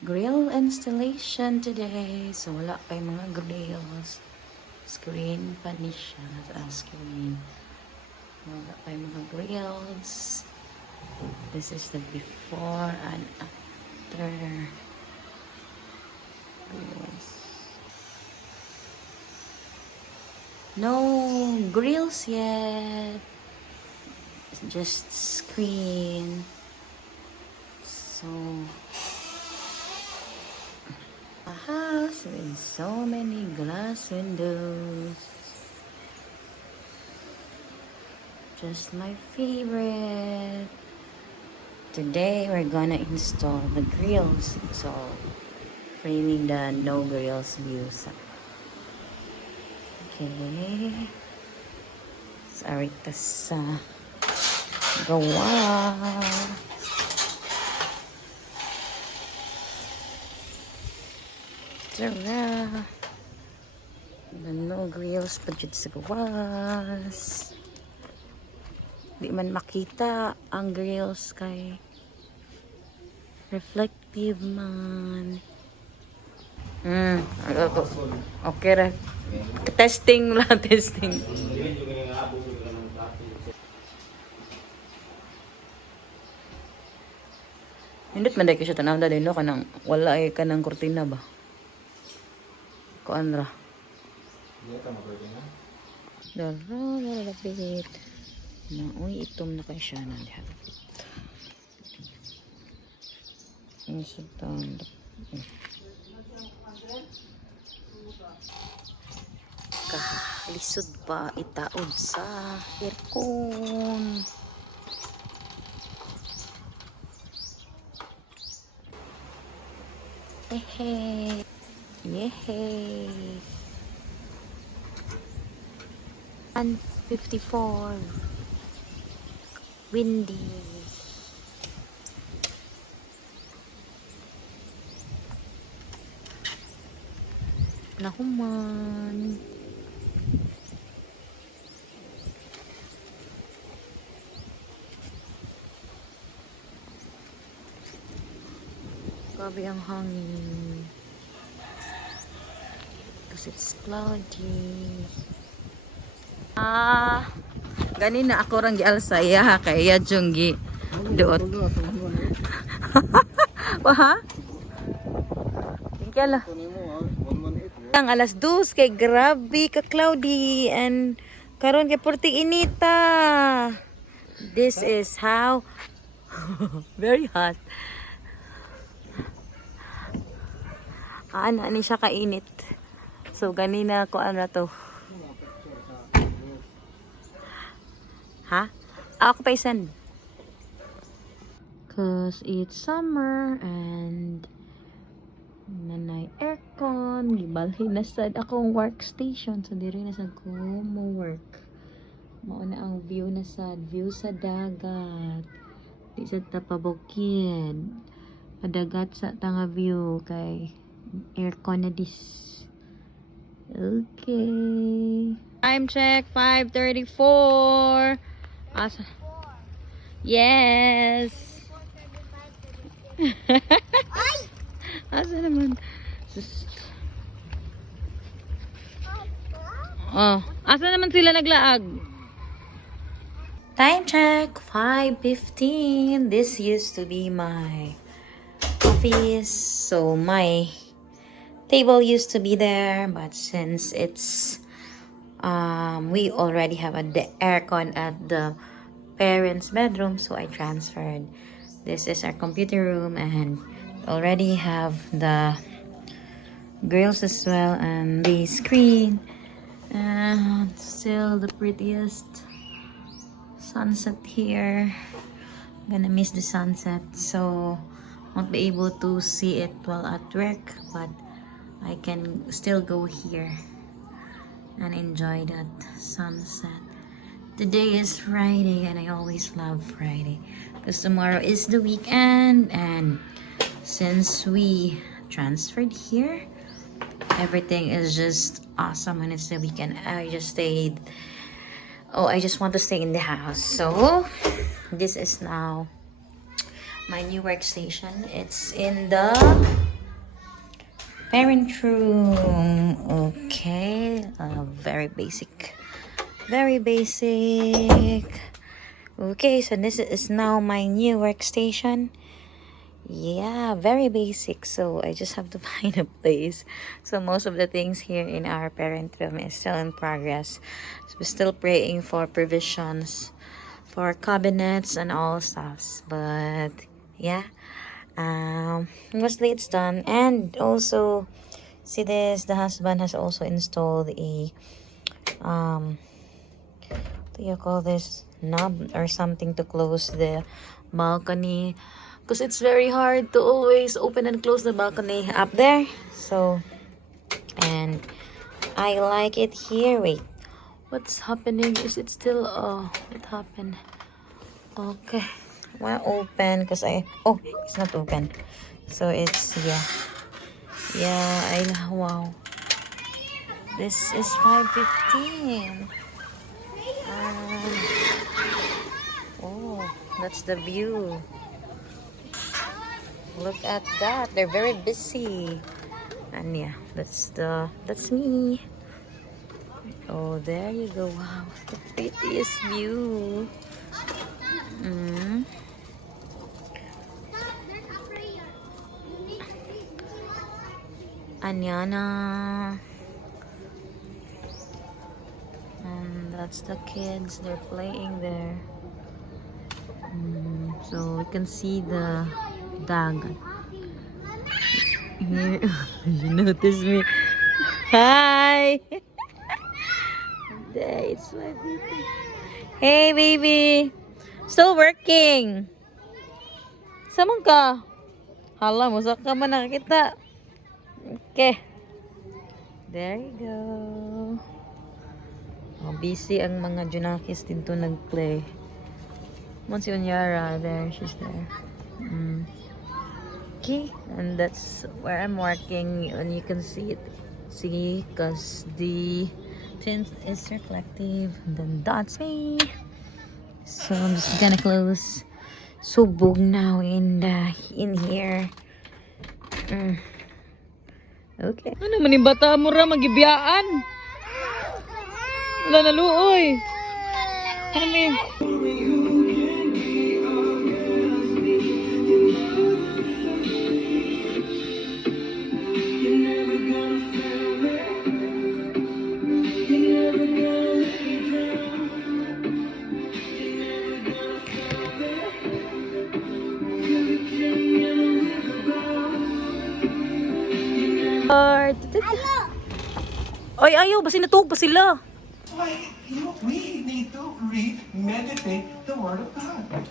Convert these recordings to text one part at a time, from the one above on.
grill installation today. So wala pa yung mga grills. Screen pa ni siya. Screen. Wala pa yung mga grills. This is the before and after grills. No grills yet. It's just screen. So a house with so many glass windows. Just my favorite. Today we're gonna install the grills. So framing the no grills views. Okay. Sorry sa gawa. Tara. The no grills pa dyan sa gawas. Di man makita ang grills kay reflective man. Okay ra. Testing lang, testing. Hindi man dahil ko siya tanaw dahil no kanang wala ay kanang kurtina ba? Kuan ra. Dara, lapit. Uy, itom na kayo siya na diha. Ang sutang. Lisod pa itaod sa aircon. Yehe. Yehe. 154. Windy. Nahuman. Grabe ang hangin. Because it's cloudy. Gani na ako rang gialsaya kaya yung gi doot. Wah? Tingkala. Ang alas 2 kay grabe ka cloudy and karon kay porti inita. This is how very hot. Ana ni siya kainit. So ganina ko ano to. Ha? Ako pa isan. Cause it's summer and nanay aircon. Gibalhin na sad akong workstation. So diri na sad ko mo work. Mao na ang view na sad. View sa dagat. Di sa tapabukid. Padagat sa tanga view kay aircon na dis. Okay. Time check 5:34. Asa? Yes. Asa naman? Oh, asa naman sila naglaag? Time check 5:15. This used to be my office, so my table used to be there, but since it's we already have the aircon at the parents' bedroom, so I transferred. This is our computer room and already have the grills as well and the screen, and still the prettiest sunset here. I'm gonna miss the sunset, so won't be able to see it while at work, but I can still go here and enjoy that sunset. Today is Friday and I always love Friday because tomorrow is the weekend, and since we transferred here, everything is just awesome when it's the weekend. I just want to stay in the house. So this is now my new workstation. It's in the parent room. Okay, very basic. Very basic. Okay, so this is now my new workstation. Yeah, very basic. So I just have to find a place. So most of the things here in our parent room is still in progress. So we're still praying for provisions for cabinets and all stuffs. But yeah, mostly it's done. And also, see this, the husband has also installed a what do you call this, knob or something to close the balcony, because it's very hard to always open and close the balcony up there. So, and I like it here. Wait, what's happening? Is it still, what happened? Okay, well, open because oh, it's not open. So it's, wow, this is 5:15. Oh, that's the view. Look at that. They're very busy. And yeah, that's me. Oh, there you go. Wow, the prettiest view. Anyana. And that's the kids. They're playing there. So we can see the dagat. Here, you notice me. Hi! There, it's my baby. Hey, baby! Still working. Saan ka? Hala, musak ka man nakakita. Okay. There you go. Oh, busy ang mga Junakis dito nag-play. Si Unyara, there, she's there. Okay, and that's where I'm working, and you can see it. See, because the tint is reflective. And then that's me. So I'm just gonna close. Subog now in here. Okay. Ano man yung bata mo ra magibiyaan? Wala na luoy. Ano mo yun? Ay, ayaw. Basi natug pa sila. Why we need to read, meditate the Word of God.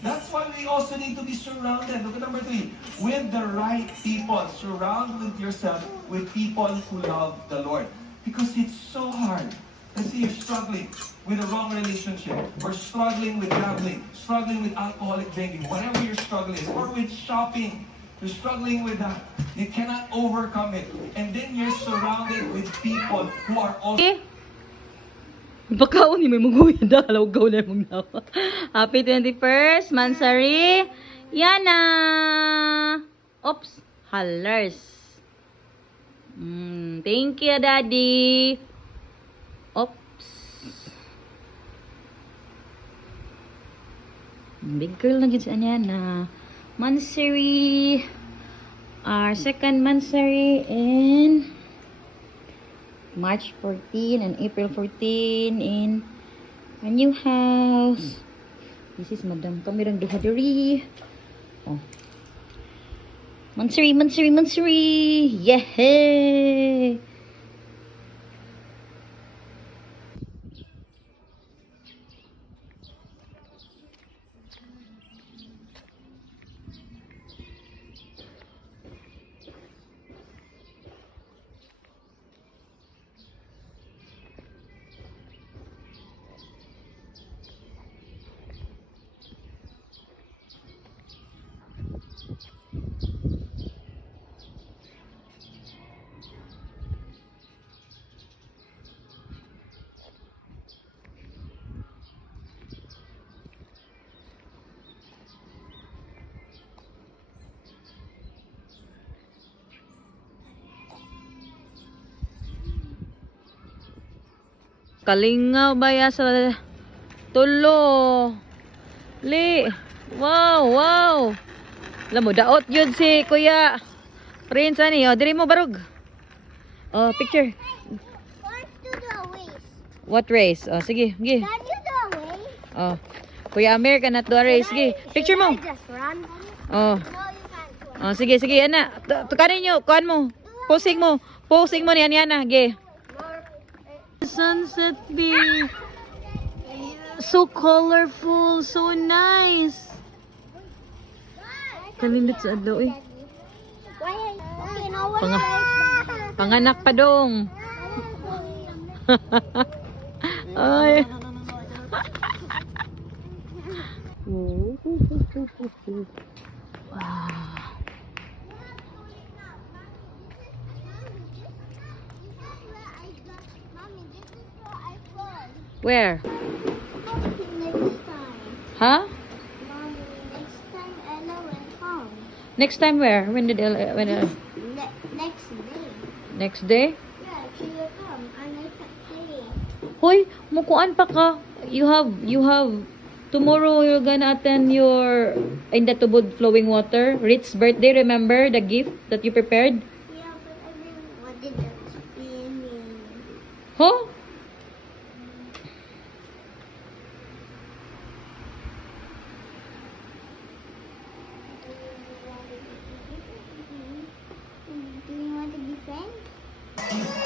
That's why we also need to be surrounded. Look at number 3. With the right people. Surround yourself with people who love the Lord. Because it's so hard. Let's say you're struggling with a wrong relationship, or struggling with gambling, struggling with alcoholic drinking, whatever your struggle is, or with shopping. You're struggling with that. You cannot overcome it. And then you're surrounded with people who are also... Bakaon ni may muguya dalaw gaw na mong nawa. Happy 21st, Mansari. Yana. Oops, halers. Thank you, Daddy. Oops. Big girl na dyan si Anyana. Mansari. Our second Mansari in March 14 and April 14 in a new house. This is Madam Kamirang Duhaduri. Oh. Mansari, Mansari, Mansari! Yehey! Kalingaw ba ya sa tulo. Li. Wow, wow. Alam mo, daot yun si Kuya Prince ani. O, diri mo barog. Oh, picture. Let's do the race. What race? Oh, sige, sige. Can you do a race? Oh. Kuya Amir, kanat do a race. Sige, picture mo. Can I just run? Oh. No, you can't run. Oh, sige, sige, ana. Tukanin nyo, kuhan mo. Posing mo. Posing mo ni Aniana. Ge. Sunset view. So colorful, so nice. Kalindot sa adlaw eh. Why are you? Okay, now what Panga- place? Panganak pa dong. Ay. Wow. Mommy, this is where I fall. Where? Next time. Huh? Mommy, next time Ella went home. Next time where? When did Next day. next day? Yeah, she will come and I can play. Hoy, mukuan pa ka. You have tomorrow you're gonna attend your in the tubod flowing water. Ritz's birthday, remember the gift that you prepared? Yeah, but I didn't want it to be me. Huh? Do you want to be friends?